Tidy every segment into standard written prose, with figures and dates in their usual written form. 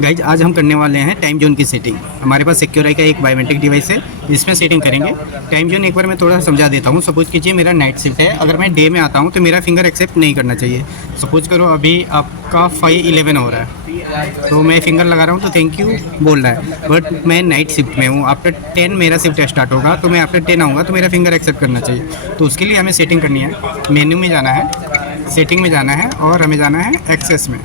Guys आज हम करने वाले हैं टाइम जोन की सेटिंग। हमारे पास सिक्योराई का एक बायोमेट्रिक डिवाइस है जिसमें सेटिंग करेंगे। टाइम जोन एक बार मैं थोड़ा समझा देता हूँ। सपोज कीजिए मेरा नाइट शिफ्ट है, अगर मैं डे में आता हूँ तो मेरा फिंगर एक्सेप्ट नहीं करना चाहिए। सपोज करो अभी आपका 5:11 हो रहा है तो मैं फिंगर लगा रहा हूँ तो थैंक यू बोल रहा है, बट मैं नाइट शिफ्ट में हूँ। आफ्टर 10 मेरा शिफ्ट स्टार्ट होगा तो मैं आफ्टर 10 आऊँगा तो मेरा फिंगर एक्सेप्ट करना चाहिए। तो उसके लिए हमें सेटिंग करनी है, मेन्यू में जाना है, सेटिंग में जाना है और हमें जाना है एक्सेस में,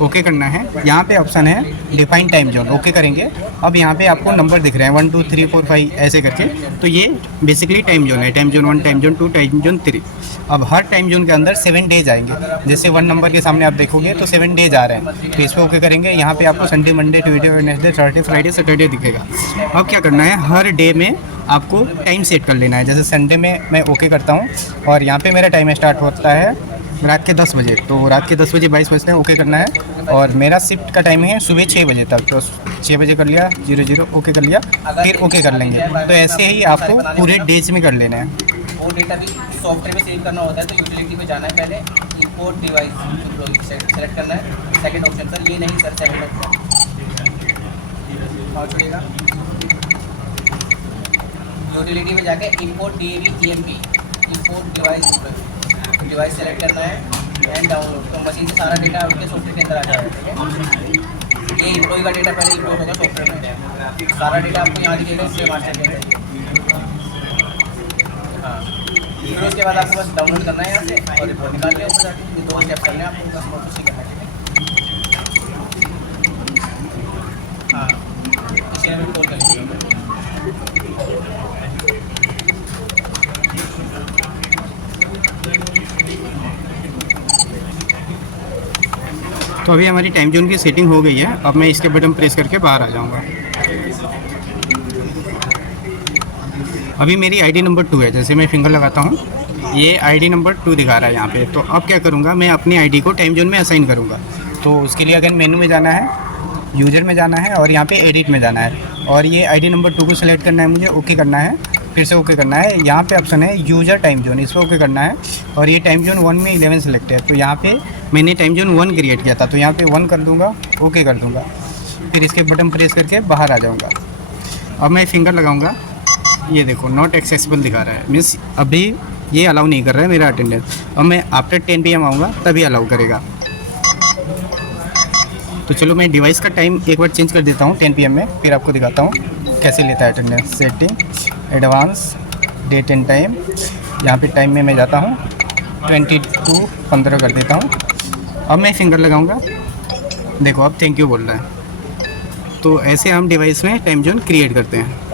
ओके करना है। यहाँ पे ऑप्शन है डिफाइन टाइम जोन, ओके करेंगे। अब यहाँ पे आपको नंबर दिख रहे हैं 1 2 3 4 5 ऐसे करके, तो ये बेसिकली टाइम जोन है। Time zone 1, time zone 2, time zone 3। अब हर टाइम जोन के अंदर 7 डेज आएंगे। जैसे 1 नंबर के सामने आप देखोगे तो 7 डेज आ रहे हैं, तो इस पर ओके करेंगे। यहाँ पे आपको Sunday, Monday, Tuesday, Wednesday, Thursday, Friday, Saturday दिखेगा। अब क्या करना है, हर डे में आपको टाइम सेट कर लेना है। जैसे संडे में मैं ओके करता हूँ और यहाँ पे मेरा टाइम स्टार्ट होता है रात के 10 बजे, तो रात के 10 बजे 22 बजते हैं, ओके करना है। और मेरा शिफ्ट का टाइम है सुबह 6 बजे तक, तो 6 बजे कर लिया, 00 ओके कर लिया, फिर ओके कर लेंगे। तो ऐसे ही आपको पूरे डेज में कर लेना है। वो डेटा भी सॉफ्टवेयर में सेव करना होता है, तो यूटिलिटी में जाना है, पहले इंपोर्ट डिवाइस सेलेक्ट करना है। सेकंड ऑप्शन सर ये नहीं सर, सेकंड ऑप्शन और छोड़ेगा। यूटिलिटी में जाके import DAV import device select करना है एंड डाउनलोड। तो मशीन से सारा डेटा उनके सॉफ्टवेयर के अंदर आ जाएगा। ठीक है, ये एम्प्लॉय का डेटा पहले इंपोर्ट होगा सॉफ्टवेयर में, सारा डेटा आपको यहाँ दिखेगा इसलिए मास्टर के अंदर। हाँ, फिर उसके बाद आपको बस डाउनलोड करना है यहाँ से और रिपोर्ट निकाल लिया ऊपर जाके। ये 2 स्टेप करने हैं आपको, बस प्रोसेसिंग करना है। हाँ, इसे हम इंपोर्ट कर लीजिए। तो अभी हमारी टाइम जोन की सेटिंग हो गई है। अब मैं इसके बटन प्रेस करके बाहर आ जाऊंगा। अभी मेरी आईडी नंबर 2 है। जैसे मैं फिंगर लगाता हूँ ये आईडी नंबर 2 दिखा रहा है यहाँ पे। तो अब क्या करूँगा, मैं अपनी आईडी को टाइम जोन में असाइन करूँगा। तो उसके लिए अगर मेनू में जाना है, यूज़र में जाना है और यहाँ पे एडिट में जाना है और ये आईडी नंबर 2 को सिलेक्ट करना है मुझे, ओके करना है, फिर से ओके करना है। यहाँ पे ऑप्शन है यूज़र टाइम जोन, इस पर ओके करना है। और ये टाइम जोन 1 में 11 सेलेक्ट है, तो यहाँ पे मैंने टाइम जोन 1 क्रिएट किया था, तो यहाँ पे 1 कर दूँगा, ओके कर दूँगा, फिर इसके बटन प्रेस करके बाहर आ जाऊँगा। अब मैं फिंगर लगाऊँगा, ये देखो नॉट एक्सेसिबल दिखा रहा है, मीन्स अभी ये अलाउ नहीं कर रहा है मेरा अटेंडेंस। अब मैं आफ्टर 10 PM आऊँगा तभी अलाउ करेगा। तो चलो मैं डिवाइस का टाइम एक बार चेंज कर देता हूँ 10 PM में, फिर आपको दिखाता हूँ कैसे लेता है attendance. Setting, advance, date and time, यहाँ पे टाइम में मैं जाता हूँ 22:15 कर देता हूँ। अब मैं फिंगर लगाऊंगा, देखो अब थैंक यू बोल रहा है। तो ऐसे हम डिवाइस में टाइम जोन क्रिएट करते हैं।